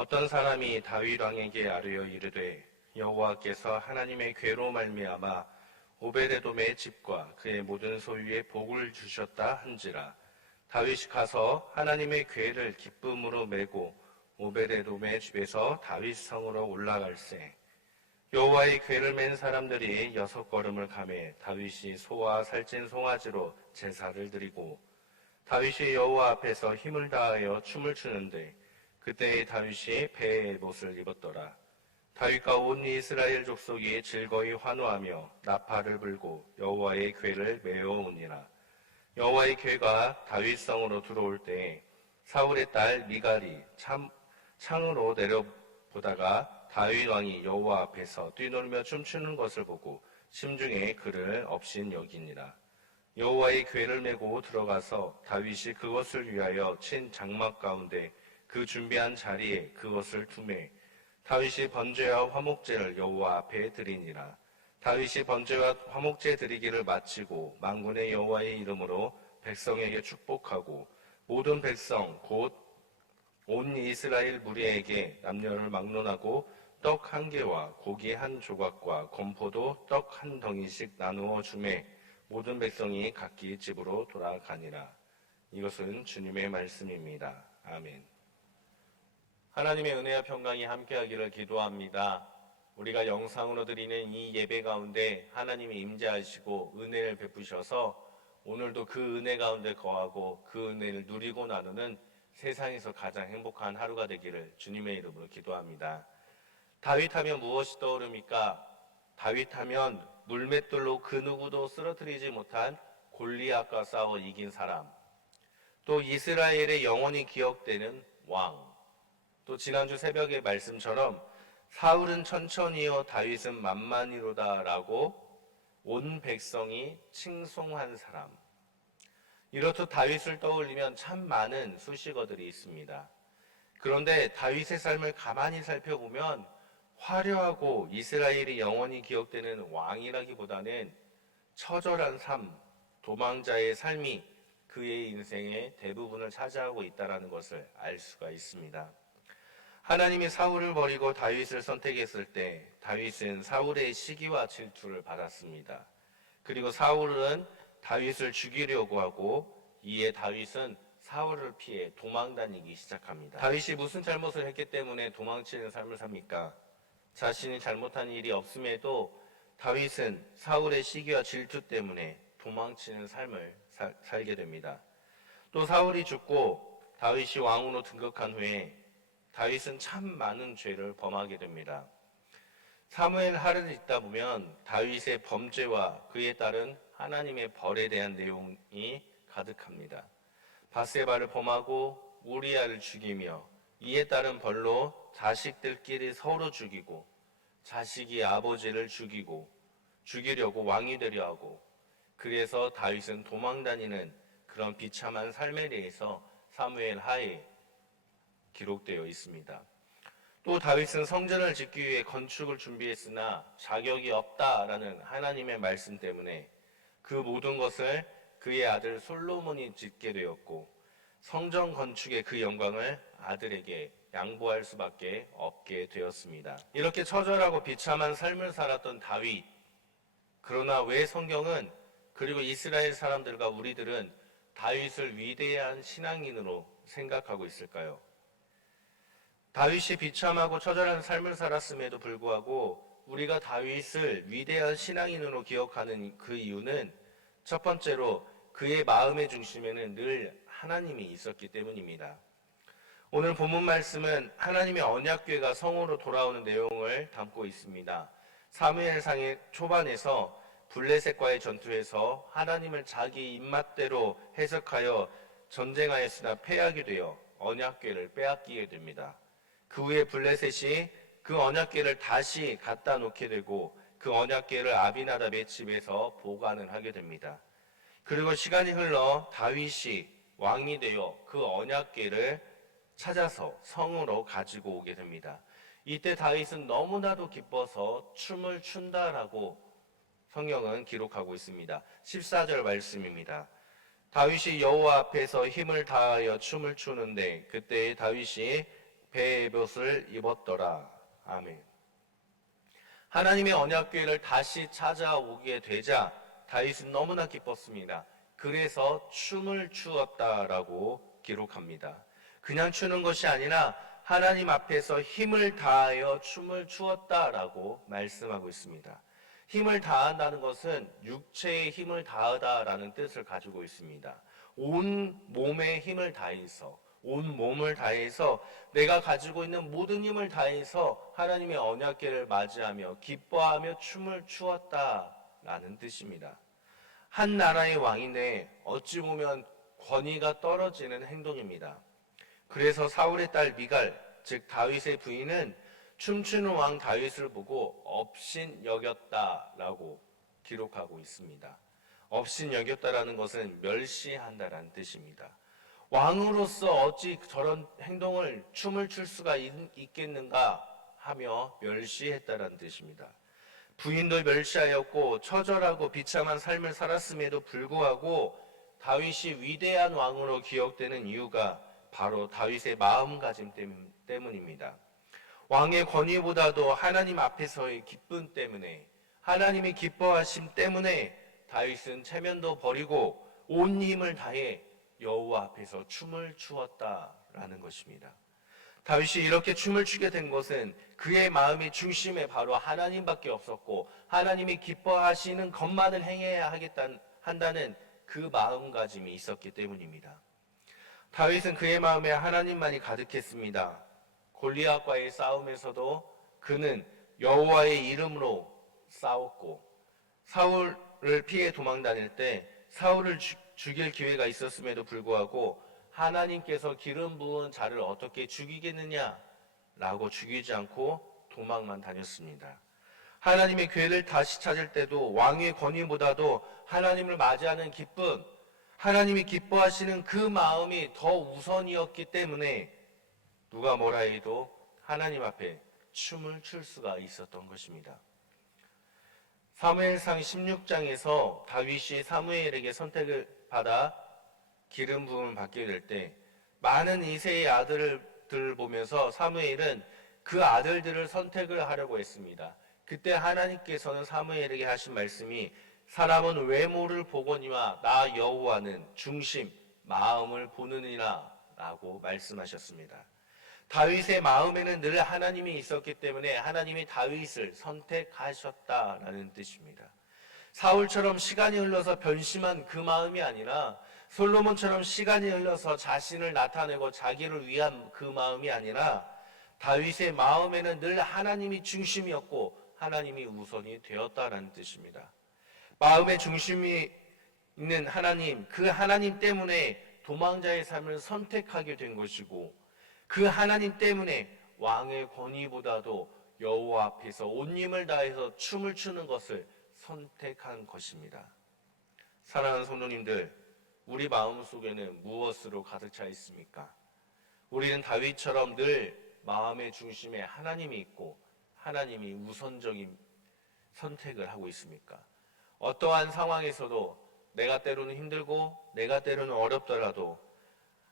어떤 사람이 다윗 왕에게 아뢰어 이르되 여호와께서 하나님의 궤로 말미암아 오베데돔의 집과 그의 모든 소유에 복을 주셨다 한지라. 다윗이 가서 하나님의 궤를 기쁨으로 메고 오베데돔의 집에서 다윗 성으로 올라갈새 여호와의 궤를 맨 사람들이 6걸음을 가매 다윗이 소와 살찐 송아지로 제사를 드리고 다윗이 여호와 앞에서 힘을 다하여 춤을 추는데 그때에 다윗이 배의 못을 입었더라. 다윗과 온 이스라엘 족속이 즐거이 환호하며 나팔을 불고 여호와의 궤를 메어오니라. 여호와의 궤가 다윗 성으로 들어올 때에 사울의 딸 미갈이 창으로 내려보다가 다윗 왕이 여호와 앞에서 뛰놀며 춤추는 것을 보고 심중에 그를 업신 여기니라. 여호와의 궤를 메고 들어가서 다윗이 그것을 위하여 친 장막 가운데 그 준비한 자리에 그것을 두매 다윗이 번제와 화목제를 여호와 앞에 드리니라. 다윗이 번제와 화목제 드리기를 마치고 만군의 여호와의 이름으로 백성에게 축복하고 모든 백성 곧 온 이스라엘 무리에게 남녀를 막론하고 떡 1개와 고기 1조각과 건포도 떡 1덩이씩 나누어 주매 모든 백성이 각기 집으로 돌아가니라. 이것은 주님의 말씀입니다. 아멘. 하나님의 은혜와 평강이 함께하기를 기도합니다. 우리가 영상으로 드리는 이 예배 가운데 하나님이 임재하시고 은혜를 베푸셔서 오늘도 그 은혜 가운데 거하고 그 은혜를 누리고 나누는 세상에서 가장 행복한 하루가 되기를 주님의 이름으로 기도합니다. 다윗 하면 무엇이 떠오릅니까? 다윗 하면 물맷돌로 그 누구도 쓰러뜨리지 못한 골리앗과 싸워 이긴 사람, 또 이스라엘의 영원히 기억되는 왕, 또 지난주 새벽의 말씀처럼 사울은 천천히요 다윗은 만만히로다 라고 온 백성이 칭송한 사람. 이렇듯 다윗을 떠올리면 참 많은 수식어들이 있습니다. 그런데 다윗의 삶을 가만히 살펴보면 화려하고 이스라엘이 영원히 기억되는 왕이라기보다는 처절한 삶, 도망자의 삶이 그의 인생의 대부분을 차지하고 있다는 것을 알 수가 있습니다. 하나님이 사울을 버리고 다윗을 선택했을 때 다윗은 사울의 시기와 질투를 받았습니다. 그리고 사울은 다윗을 죽이려고 하고 이에 다윗은 사울을 피해 도망 다니기 시작합니다. 다윗이 무슨 잘못을 했기 때문에 도망치는 삶을 삽니까? 자신이 잘못한 일이 없음에도 다윗은 사울의 시기와 질투 때문에 도망치는 삶을 살게 됩니다. 또 사울이 죽고 다윗이 왕으로 등극한 후에 다윗은 참 많은 죄를 범하게 됩니다. 사무엘 하를 읽다 보면 다윗의 범죄와 그에 따른 하나님의 벌에 대한 내용이 가득합니다. 바세바를 범하고 우리아를 죽이며 이에 따른 벌로 자식들끼리 서로 죽이고 자식이 아버지를 죽이려고 왕이 되려 하고 그래서 다윗은 도망다니는 그런 비참한 삶에 대해서 사무엘 하에 기록되어 있습니다. 또 다윗은 성전을 짓기 위해 건축을 준비했으나 자격이 없다라는 하나님의 말씀 때문에 그 모든 것을 그의 아들 솔로몬이 짓게 되었고 성전 건축의 그 영광을 아들에게 양보할 수밖에 없게 되었습니다. 이렇게 처절하고 비참한 삶을 살았던 다윗. 그러나 왜 성경은 그리고 이스라엘 사람들과 우리들은 다윗을 위대한 신앙인으로 생각하고 있을까요? 다윗이 비참하고 처절한 삶을 살았음에도 불구하고 우리가 다윗을 위대한 신앙인으로 기억하는 그 이유는 첫 번째로 그의 마음의 중심에는 늘 하나님이 있었기 때문입니다. 오늘 본문 말씀은 하나님의 언약궤가 성으로 돌아오는 내용을 담고 있습니다. 사무엘상의 초반에서 블레셋과의 전투에서 하나님을 자기 입맛대로 해석하여 전쟁하였으나 패하게 되어 언약궤를 빼앗기게 됩니다. 그 후에 블레셋이 그 언약궤를 다시 갖다 놓게 되고 그 언약궤를 아비나답의 집에서 보관을 하게 됩니다. 그리고 시간이 흘러 다윗이 왕이 되어 그 언약궤를 찾아서 성으로 가지고 오게 됩니다. 이때 다윗은 너무나도 기뻐서 춤을 춘다라고 성경은 기록하고 있습니다. 14절 말씀입니다. 다윗이 여호와 앞에서 힘을 다하여 춤을 추는데 그때 다윗이 베옷을 입었더라. 아멘. 하나님의 언약궤를 다시 찾아오게 되자 다윗은 너무나 기뻤습니다. 그래서 춤을 추었다라고 기록합니다. 그냥 추는 것이 아니라 하나님 앞에서 힘을 다하여 춤을 추었다라고 말씀하고 있습니다. 힘을 다한다는 것은 육체의 힘을 다하다라는 뜻을 가지고 있습니다. 온 몸의 힘을 다해서, 온 몸을 다해서 내가 가지고 있는 모든 힘을 다해서 하나님의 언약궤를 맞이하며 기뻐하며 춤을 추었다라는 뜻입니다. 한 나라의 왕인데 어찌 보면 권위가 떨어지는 행동입니다. 그래서 사울의 딸 미갈, 즉 다윗의 부인은 춤추는 왕 다윗을 보고 업신 여겼다라고 기록하고 있습니다. 업신 여겼다라는 것은 멸시한다라는 뜻입니다. 왕으로서 어찌 저런 행동을 춤을 출 수가 있겠는가 하며 멸시했다라는 뜻입니다. 부인도 멸시하였고 처절하고 비참한 삶을 살았음에도 불구하고 다윗이 위대한 왕으로 기억되는 이유가 바로 다윗의 마음가짐 때문입니다. 왕의 권위보다도 하나님 앞에서의 기쁨 때문에, 하나님이 기뻐하심 때문에 다윗은 체면도 버리고 온 힘을 다해 여호와 앞에서 춤을 추었다라는 것입니다. 다윗이 이렇게 춤을 추게 된 것은 그의 마음의 중심에 바로 하나님밖에 없었고 하나님이 기뻐하시는 것만을 행해야 한다는 그 마음가짐이 있었기 때문입니다. 다윗은 그의 마음에 하나님만이 가득했습니다. 골리앗과의 싸움에서도 그는 여호와의 이름으로 싸웠고 사울을 피해 도망 다닐 때 사울을 죽일 기회가 있었음에도 불구하고 하나님께서 기름 부은 자를 어떻게 죽이겠느냐라고 죽이지 않고 도망만 다녔습니다. 하나님의 궤를 다시 찾을 때도 왕의 권위보다도 하나님을 맞이하는 기쁨, 하나님이 기뻐하시는 그 마음이 더 우선이었기 때문에 누가 뭐라 해도 하나님 앞에 춤을 출 수가 있었던 것입니다. 사무엘상 16장에서 다윗이 사무엘에게 선택을 받아 기름 부음을 받게 될 때 많은 이새의 아들들을 보면서 사무엘은 그 아들들을 선택을 하려고 했습니다. 그때 하나님께서는 사무엘에게 하신 말씀이 사람은 외모를 보거니와 나 여호와는 중심, 마음을 보느니라 라고 말씀하셨습니다. 다윗의 마음에는 늘 하나님이 있었기 때문에 하나님이 다윗을 선택하셨다라는 뜻입니다. 사울처럼 시간이 흘러서 변심한 그 마음이 아니라 솔로몬처럼 시간이 흘러서 자신을 나타내고 자기를 위한 그 마음이 아니라 다윗의 마음에는 늘 하나님이 중심이었고 하나님이 우선이 되었다라는 뜻입니다. 마음의 중심이 있는 하나님, 그 하나님 때문에 도망자의 삶을 선택하게 된 것이고 그 하나님 때문에 왕의 권위보다도 여호와 앞에서 온 힘을 다해서 춤을 추는 것을 선택한 것입니다. 사랑하는 성도님들, 우리 마음속에는 무엇으로 가득 차 있습니까? 우리는 다윗처럼 늘 마음의 중심에 하나님이 있고 하나님이 우선적인 선택을 하고 있습니까? 어떠한 상황에서도 내가 때로는 힘들고 내가 때로는 어렵더라도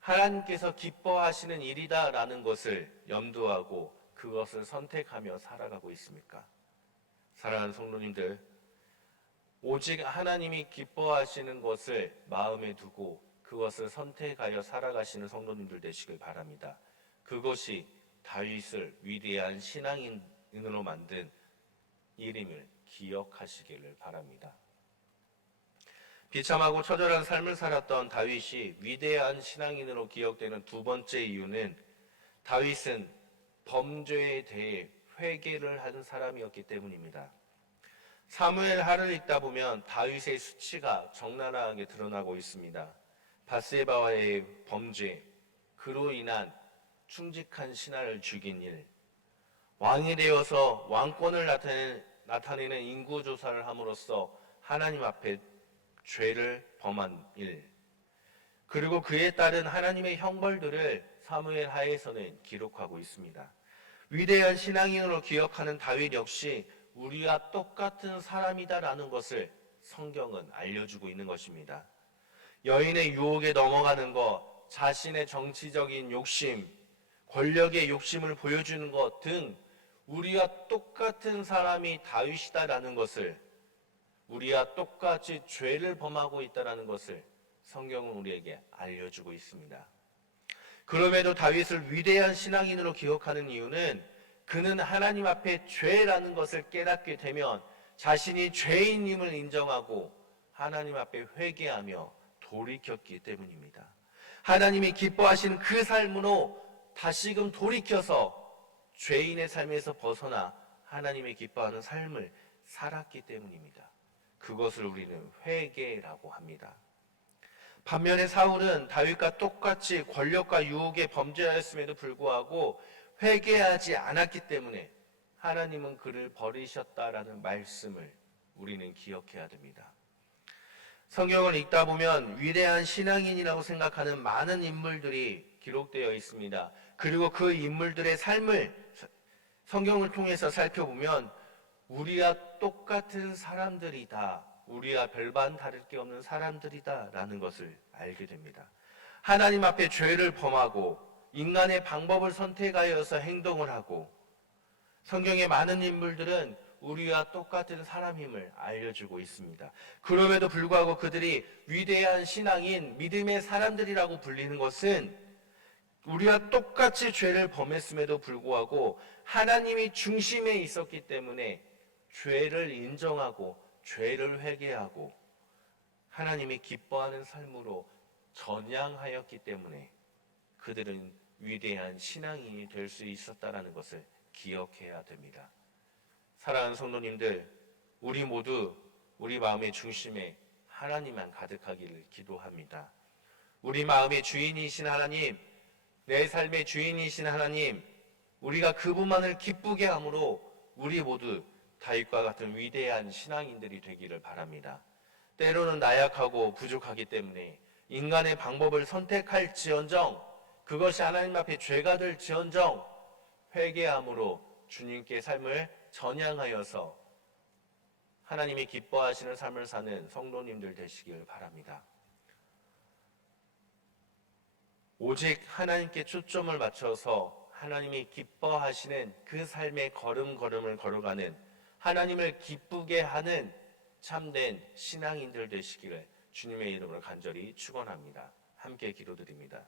하나님께서 기뻐하시는 일이다라는 것을 염두하고 그것을 선택하며 살아가고 있습니까? 사랑하는 성도님들, 오직 하나님이 기뻐하시는 것을 마음에 두고 그것을 선택하여 살아가시는 성도님들 되시길 바랍니다. 그것이 다윗을 위대한 신앙인으로 만든 일임을 기억하시기를 바랍니다. 비참하고 처절한 삶을 살았던 다윗이 위대한 신앙인으로 기억되는 두 번째 이유는 다윗은 범죄에 대해 회개를 한 사람이었기 때문입니다. 사무엘 하를 읽다 보면 다윗의 수치가 적나라하게 드러나고 있습니다. 밧세바와의 범죄, 그로 인한 충직한 신하를 죽인 일, 왕이 되어서 왕권을 나타내는 인구조사를 함으로써 하나님 앞에 죄를 범한 일, 그리고 그에 따른 하나님의 형벌들을 사무엘 하에서는 기록하고 있습니다. 위대한 신앙인으로 기억하는 다윗 역시 우리와 똑같은 사람이다라는 것을 성경은 알려주고 있는 것입니다. 여인의 유혹에 넘어가는 것, 자신의 정치적인 욕심, 권력의 욕심을 보여주는 것 등 우리와 똑같은 사람이 다윗이다라는 것을, 우리와 똑같이 죄를 범하고 있다라는 것을 성경은 우리에게 알려주고 있습니다. 그럼에도 다윗을 위대한 신앙인으로 기억하는 이유는 그는 하나님 앞에 죄라는 것을 깨닫게 되면 자신이 죄인임을 인정하고 하나님 앞에 회개하며 돌이켰기 때문입니다. 하나님이 기뻐하시는 그 삶으로 다시금 돌이켜서 죄인의 삶에서 벗어나 하나님이 기뻐하는 삶을 살았기 때문입니다. 그것을 우리는 회개라고 합니다. 반면에 사울은 다윗과 똑같이 권력과 유혹에 범죄하였음에도 불구하고 회개하지 않았기 때문에 하나님은 그를 버리셨다라는 말씀을 우리는 기억해야 됩니다. 성경을 읽다 보면 위대한 신앙인이라고 생각하는 많은 인물들이 기록되어 있습니다. 그리고 그 인물들의 삶을 성경을 통해서 살펴보면 우리와 똑같은 사람들이다, 우리와 별반 다를 게 없는 사람들이다라는 것을 알게 됩니다. 하나님 앞에 죄를 범하고 인간의 방법을 선택하여서 행동을 하고, 성경의 많은 인물들은 우리와 똑같은 사람임을 알려주고 있습니다. 그럼에도 불구하고 그들이 위대한 신앙인, 믿음의 사람들이라고 불리는 것은 우리와 똑같이 죄를 범했음에도 불구하고 하나님이 중심에 있었기 때문에 죄를 인정하고 죄를 회개하고 하나님이 기뻐하는 삶으로 전향하였기 때문에 그들은 위대한 신앙인이 될 수 있었다라는 것을 기억해야 됩니다. 사랑하는 성도님들, 우리 모두 우리 마음의 중심에 하나님만 가득하기를 기도합니다. 우리 마음의 주인이신 하나님, 내 삶의 주인이신 하나님, 우리가 그분만을 기쁘게 함으로 우리 모두 다윗과 같은 위대한 신앙인들이 되기를 바랍니다. 때로는 나약하고 부족하기 때문에 인간의 방법을 선택할지언정, 그것이 하나님 앞에 죄가 될지언정 회개함으로 주님께 삶을 전향하여서 하나님이 기뻐하시는 삶을 사는 성도님들 되시길 바랍니다. 오직 하나님께 초점을 맞춰서 하나님이 기뻐하시는 그 삶의 걸음걸음을 걸어가는, 하나님을 기쁘게 하는 참된 신앙인들 되시기를 주님의 이름으로 간절히 축원합니다. 함께 기도드립니다.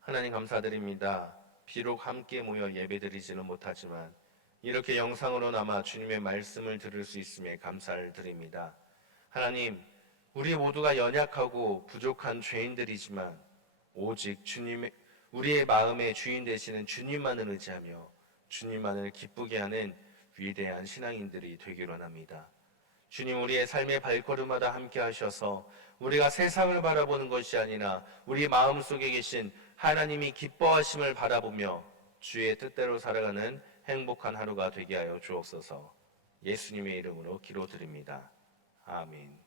하나님 감사드립니다. 비록 함께 모여 예배드리지는 못하지만 이렇게 영상으로나마 주님의 말씀을 들을 수 있음에 감사를 드립니다. 하나님, 우리 모두가 연약하고 부족한 죄인들이지만 오직 우리의 마음의 주인 되시는 주님만을 의지하며 주님만을 기쁘게 하는 위대한 신앙인들이 되기를 원합니다. 주님, 우리의 삶의 발걸음마다 함께 하셔서 우리가 세상을 바라보는 것이 아니라 우리 마음속에 계신 하나님이 기뻐하심을 바라보며 주의 뜻대로 살아가는 행복한 하루가 되게 하여 주옵소서. 예수님의 이름으로 기도드립니다. 아멘.